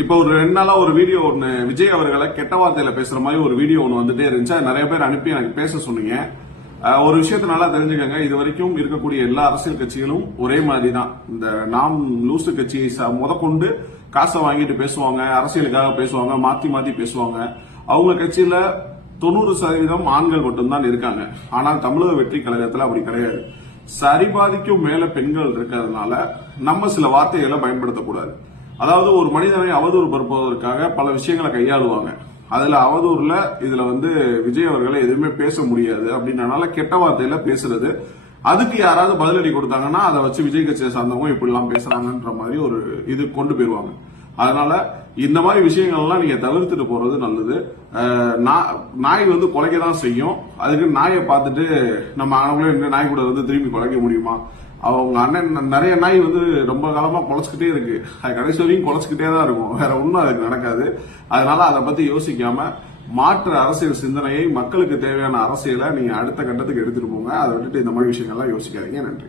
இப்போ ஒரு 2 நாளா ஒரு வீடியோ ஒன்னு விஜய் அவர்களை கெட்ட வார்த்தையில பேசுற மாதிரி ஒரு வீடியோ ஒன்னு வந்துட்டே இருந்துச்சு. நிறைய பேர் அனுப்பி எனக்கு பேச சொன்னீங்க. ஒரு விஷயத்த நல்லா தெரிஞ்சுக்கங்க, இது வரைக்கும் இருக்கக்கூடிய எல்லா அரசியல் கட்சிகளும் ஒரே மாதிரி தான். இந்த நாம் லூசு கட்சியை முதற்கொண்டு காசை வாங்கிட்டு பேசுவாங்க, அரசியலுக்காக பேசுவாங்க, மாத்தி மாத்தி பேசுவாங்க. அவங்க கட்சியில 90% ஆண்கள் மட்டும்தான் இருக்காங்க. ஆனால் தமிழக வெற்றி கழகத்துல அப்படி கிடையாது. சரிபாதிக்கும் மேல பெண்கள் இருக்கிறதுனால நம்ம சில வார்த்தைகளை பயன்படுத்தக்கூடாது. அதாவது ஒரு மனிதனை அவதூறு பரப்புவதற்காக பல விஷயங்களை கையாளுவாங்க. அதுல அவதூறுல இதுல விஜய் அவர்களை எதுவுமே பேச முடியாது அப்படின்றனால கெட்ட வார்த்தையில பேசுறது. அதுக்கு யாராவது பதிலடி கொடுத்தாங்கன்னா அதை வச்சு விஜய் கட்சியை சார்ந்தவங்க இப்படி எல்லாம் பேசுறாங்கன்ற மாதிரி ஒரு இது கொண்டு போயிருவாங்க. அதனால இந்த மாதிரி விஷயங்கள்லாம் நீங்க தவிர்த்துட்டு போறது நல்லது. நாய் குலைக்கதான் செய்யும். அதுக்கு நாயை பார்த்துட்டு நம்ம அவங்களே நாய் கூட திரும்பி குலைக்க முடியுமா? அவங்க அண்ணன் நிறைய நாய் ரொம்ப காலமா குலைச்சுக்கிட்டே இருக்கு. அது கடைசி வரைக்கும் குலைச்சுக்கிட்டே தான் இருக்கும். வேற ஒன்றும் அதுக்கு நடக்காது. அதனால அதை பத்தி யோசிக்காம மாற்று அரசியல் சிந்தனையை, மக்களுக்கு தேவையான அரசியலை நீங்க அடுத்த கட்டத்துக்கு எடுத்துட்டு போங்க. அதை விட்டுட்டு இந்த மாதிரி விஷயங்கள்லாம் யோசிக்காதீங்க. நன்றி.